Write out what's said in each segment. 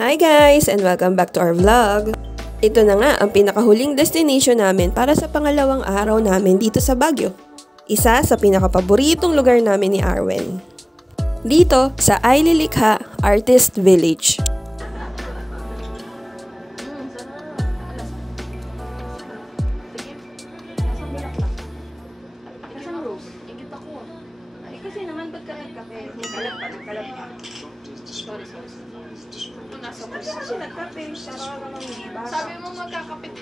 Hi guys and welcome back to our vlog. Ito na nga ang pinakahuling destination namin para sa pangalawang araw namin dito sa Baguio. Isa sa pinakapaboritong lugar namin ni Arwen. Dito sa Aililikha Artist Village. Sabi mo magkakapit.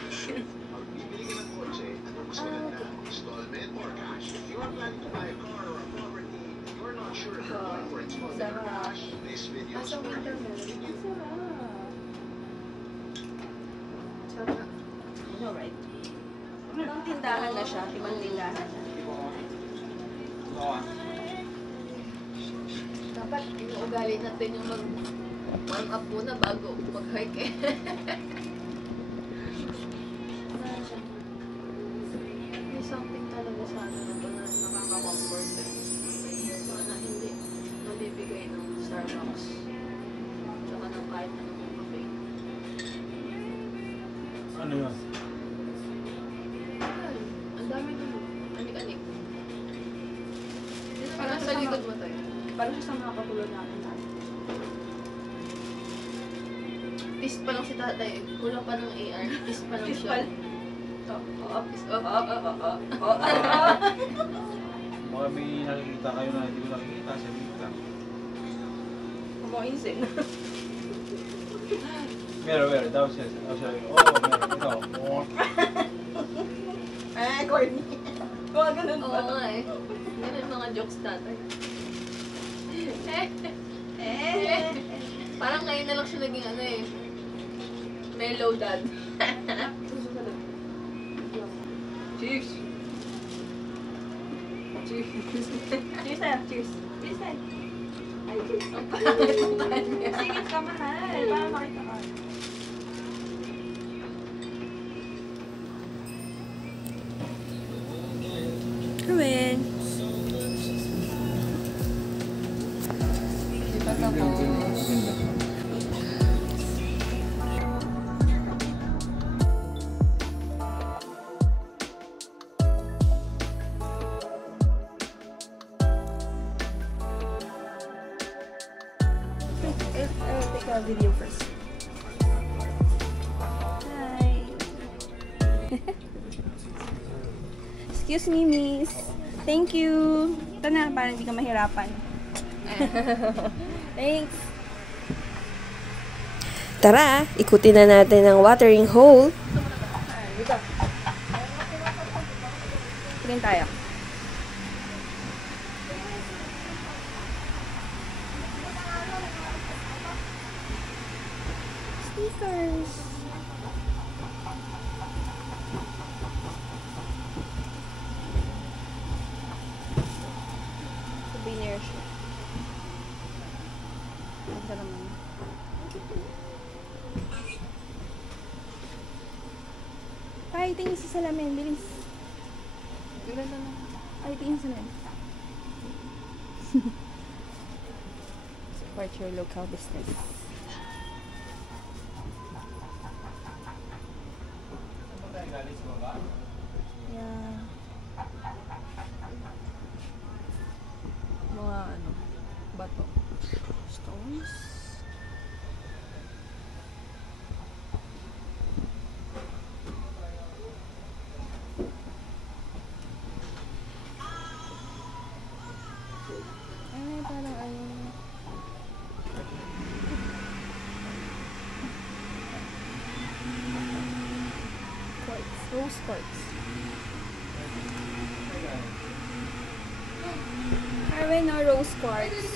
Right. Ibang tindahan na siya. Ibang tindahan na. Dapat inuugali natin yung mag-warm up muna bago mag-hike eh. May something talaga sa ano na ito na nakaka-comfort eh. Sana hindi mabibigay ng Starbucks. Tsaka ng kahit anong cafe. Ano yun? Ang dami na anik-anik. Parang sa likod mo tayo. Parang siya sa mga katulad natin. Pissed pa lang si tatay eh. Kulang pa ng AR. Pissed pa lang Pissed siya. Baka may nakikita kayo na hindi ko nakikita sa bigla. Kumainsin. Meron. Daw siya. Meron. Ito. Corny. Mga ganun Oo pa. nga eh. Ganun mga jokes tatay. Parang ngayon na lang siya naging ano eh. Mellow dad. Cheers! Cheers! Cheers tayo! Cheers! Cheers tayo! Ay, cheers! Ang pangit niya. Singit ka mahal! Para makita ka. Arwen. Di ba tapos? I'll take a video first. Hi! Excuse me, miss. Thank you. Ito na, para hindi ka mahirapan. Thanks. Tara, ikutin na natin ang watering hole. Dito. Tingin tayo. Stickers. Souvenirs. Ganda naman. Ay, tingin sa salamin. Bilis. Ganda na. Ay, tingin sa salamin. Support your local business. Yeah. Mga ano, bato. Stones. Ay, parang ano. Quartz. Rose quartz. Arwen, no, rose quartz.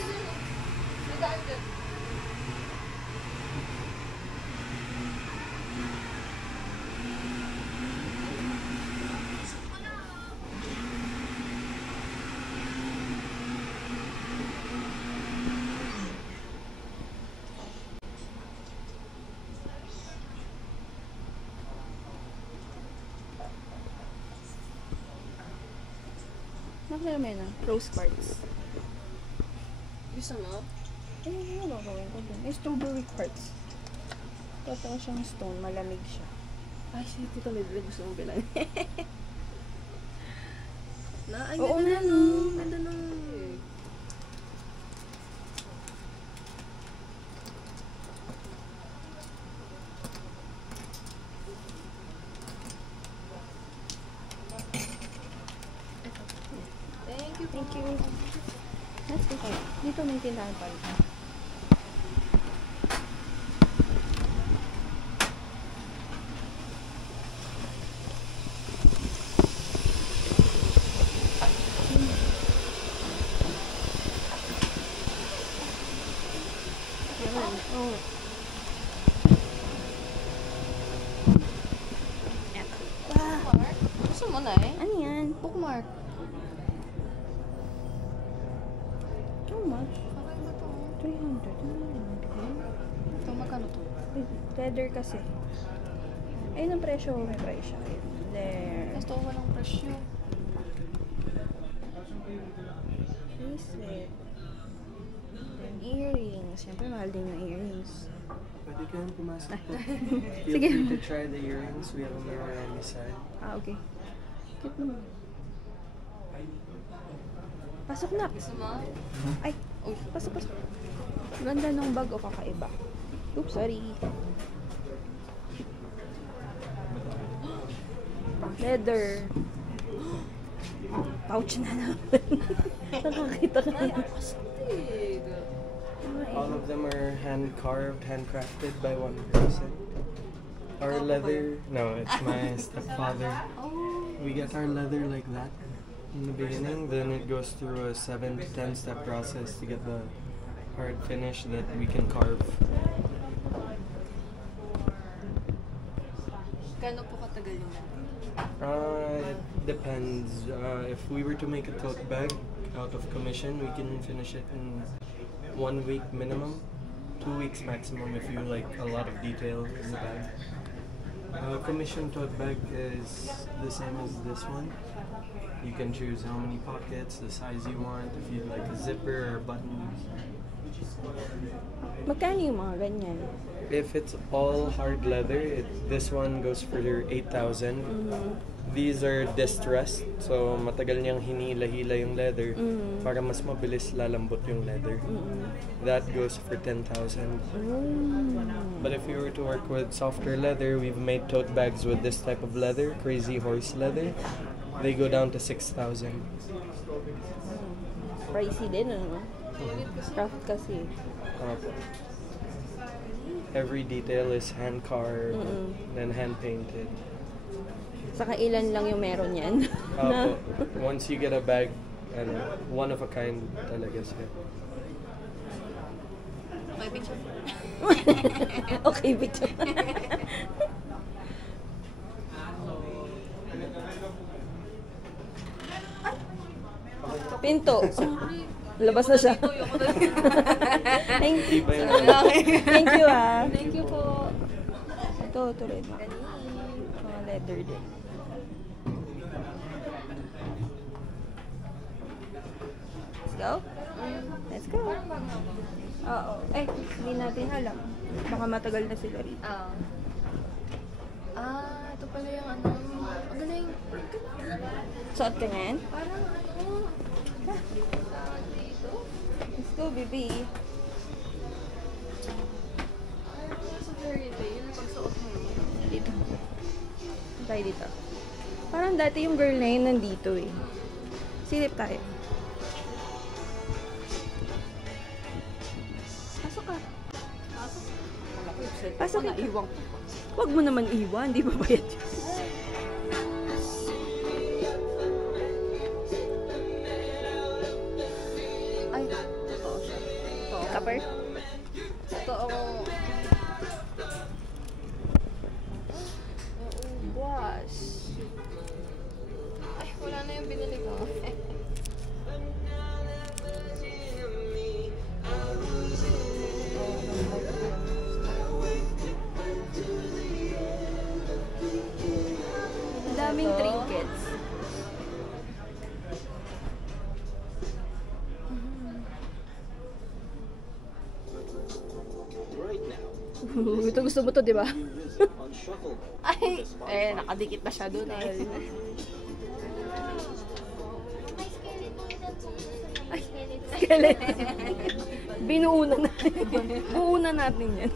Nakilala mo yun ah? Rose quartz. Gusto mo? Ay, ano gagawin ko dun? Strawberry quartz. Totoo siyang stone, malamig siya. Ay, shit, ito gusto mong bilang. Ay, Oo ganda nga, na, no? Ganda na. Thank you. Thank you. That's okay. Dito may tindahan pa rin. Oh. Bookmark? Gusto mo na eh? Ano yan? Bookmark. How much? Okay ba to? 300. Ito, magkano to? Leather kasi. Ayun ang presyo. May presyo. There. Gusto ko walang presyo. Bracelet. Then earrings. Siyempre, mahal din yung earrings. Pwede kayong pumasok po. Sige. Feel free to try the earrings. We have them around the side. Ah, okay. Cute naman. Pasok na. Gusto mo? Ay, uy, pasok. Ganda ng bag o kakaiba. Oops, sorry. Leather. Pouch na naman. Nakakita ka na. Astig. All of them are hand-carved, handcrafted by one person. Our leather, no, it's my stepfather. Oh. We get our leather like that in the beginning, then it goes through a 7 to 10 step process to get the hard finish that we can carve. Gano'n po katagal yung natin? It depends. If we were to make a tote bag out of commission, we can finish it in 1 week minimum, 2 weeks maximum if you like a lot of detail in the bag. Commission tote bag is the same as this one. You can choose how many pockets, the size you want, if you'd like a zipper or buttons. Magkano yung mga ganyan? If it's all hard leather, this one goes for 8,000. These are distressed, so matagal niyang hinila-hila yung leather para mas mabilis lalambot yung leather. That goes for 10,000. But if you were to work with softer leather, we've made tote bags with this type of leather, crazy horse leather. They go down to 6,000. Pricey din, ano? Craft kasi. Every detail is hand carved and hand painted. Saka ilan lang yung meron yan. Once you get a bag, and one of a kind talaga siya. Okay, picture. Okay, picture. Pinto. Labas na siya. Thank you. Thank you, ah. Thank you po. Ito rin. Mga leather din. Let's go? Let's go. Oo. Eh, hindi natin alam. Baka matagal na sila rito. Ito pala yung ano. Ang galing. Suot ka niyan? Parang ano. Dito. Let's go, baby. Parang sa fairy tale. Pagsuot mo yun. Dito. Tayo dito. Parang dati yung girl na yun nandito eh. Silip tayo. Pasok ka. Pasok ka. Iwang. Huwag mo naman iwan. Di ba bayad yun? Ay, totoo siya. Totoo. Copper? Totoo. Wash. Ay, wala na yung binili ko. Ito gusto mo to, di ba? Ay, nakadikit na siya doon eh. Ay, skeleton. Binuuna natin. Buuna natin yan.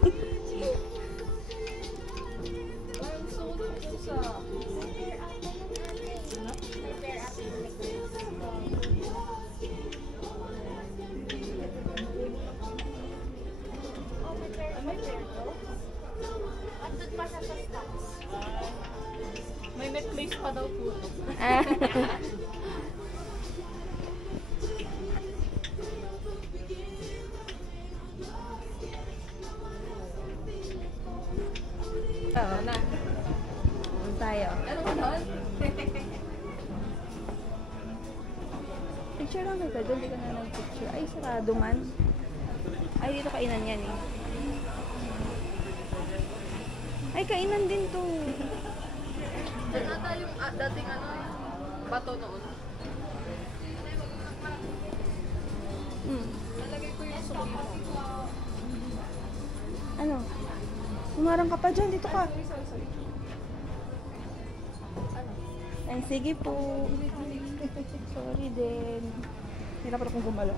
May necklace pa daw po. Oo na. Tayo. Ano ba doon? Picture lang ka doon, di ka na ng picture. Ay, sarado man. Ay, dito kainan yan eh. Ay, kainan din to. Diyan ata yung dating bato noon. Nalagay ko yung suki mo. Ano? Umarang ka pa dyan, dito ka. Ay, sige po. Sorry din. Hirap akong gumalaw.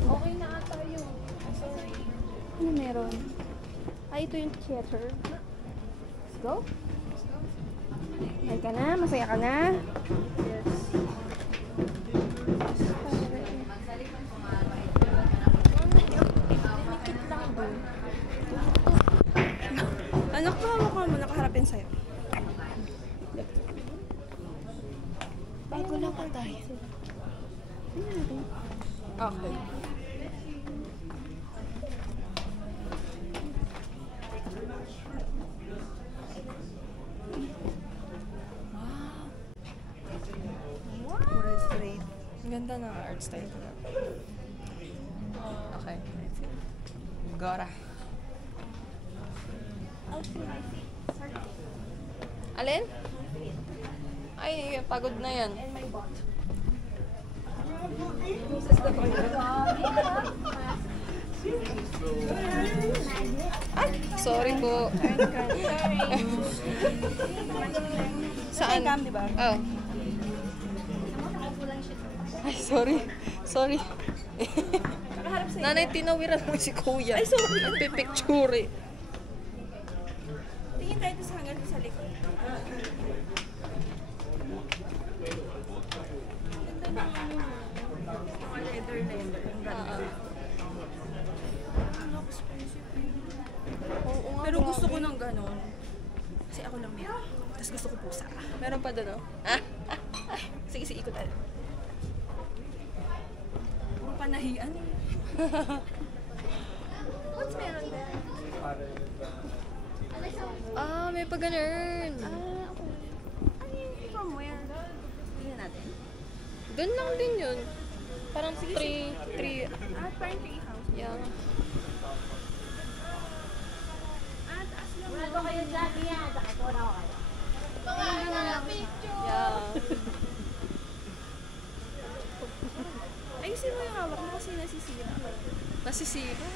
Okay na ata yun. Sorry. Ano meron? Ay, ito yung theater. Let's go. Ay ka na? Masaya ka na? Yes. Anak ko, mukha mo nakaharapin sa'yo. Bago lang pa tayo. Okay. Wow! Great. Ang ganda ng art style ko. Okay. Gora. Alin? Ay, pagod na yan. Ay, sorry po. Saan? Oh. Ay, sorry. Sorry. Nanay, tinawiran mo si kuya. Ay, sorry. Nagpipicture eh. Tingin tayo sa hanggang sa likod. Pero gusto ko ng ganon. Kasi ako lang meron. Tapos gusto ko pusa. Meron pa doon, oh? Sige, ikot tayo. Puro panahian eh. What's meron there? Ah, may pa-ganun. Ah, okay. Ay, from where? Tingnan natin. Doon lang din yun. Parang three. Ah, parang tree house. Yeah. Ah, taas lang. Wala ba kayo dyan? Yan. Sakit ko na ako kayo. Mga picture! Yeah. Ayusin mo yung hawak mo kasi nasisira. Nasisira?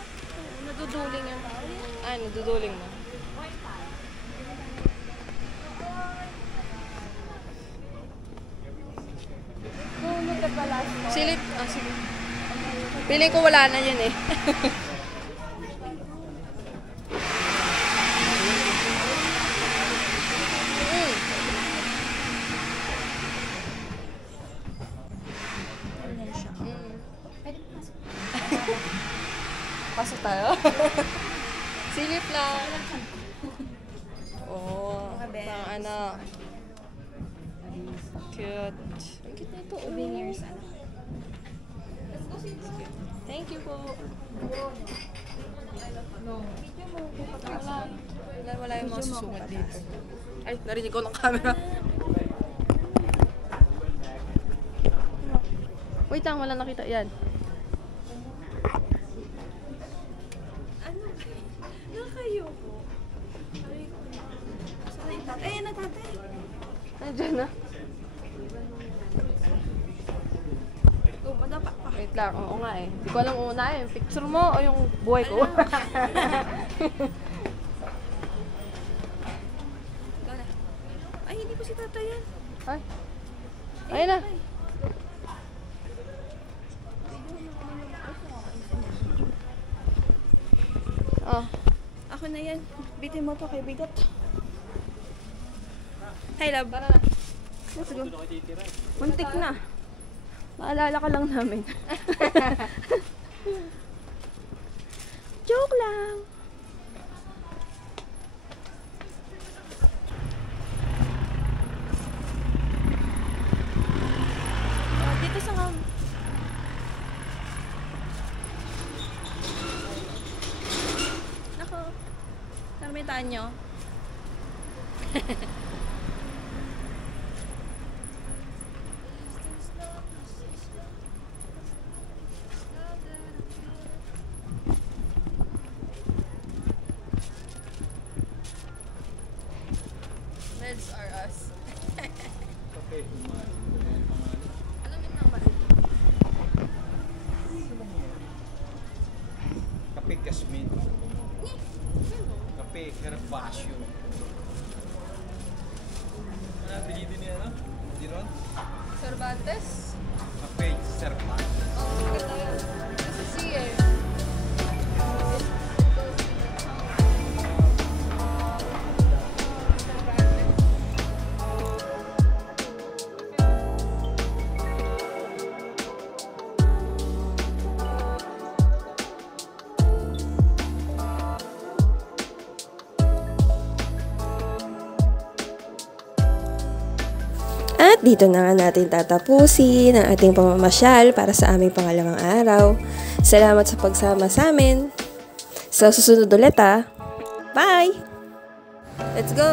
Naduduling yan. Ah, naduduling na. Silip. Ah, sige. Piling ko wala na yun eh. Pasok tayo. Silip lang. Oh, pang ano. Cute. Ang cute nito. Souvenirs, ano. Thank you po. Wala yung mga susungat dito. Ay, narinig ko ng camera. Wait lang, wala nakita. Yan. Ano kayo po? Saan yung tatay? Ayan na tatay. Nandiyan na. Wait lang, oo nga eh. Hindi ko alam una eh. Picture mo o yung buhay ko? po si tatay yan. Ay. Ayun na. Oh. Ako na yan. Bitin mo pa kay bigat. Hi, love. Tara na. Let's go. Muntik na. Maalala ka lang namin. Joke lang. Dito sa ngam. Nako. Karmitaan nyo. Meds are us. Okay. Alam mo na ba? Kape Kasmin. Kape Herbasyo. Ano apelido niya, no? Di ron? Cervantes? Kape Cervantes. Oo, ganda yun. Kasi si eh. At dito na nga natin tatapusin ang ating pamamasyal para sa aming pangalawang araw. Salamat sa pagsama sa amin. Sa susunod ulit Bye! Let's go!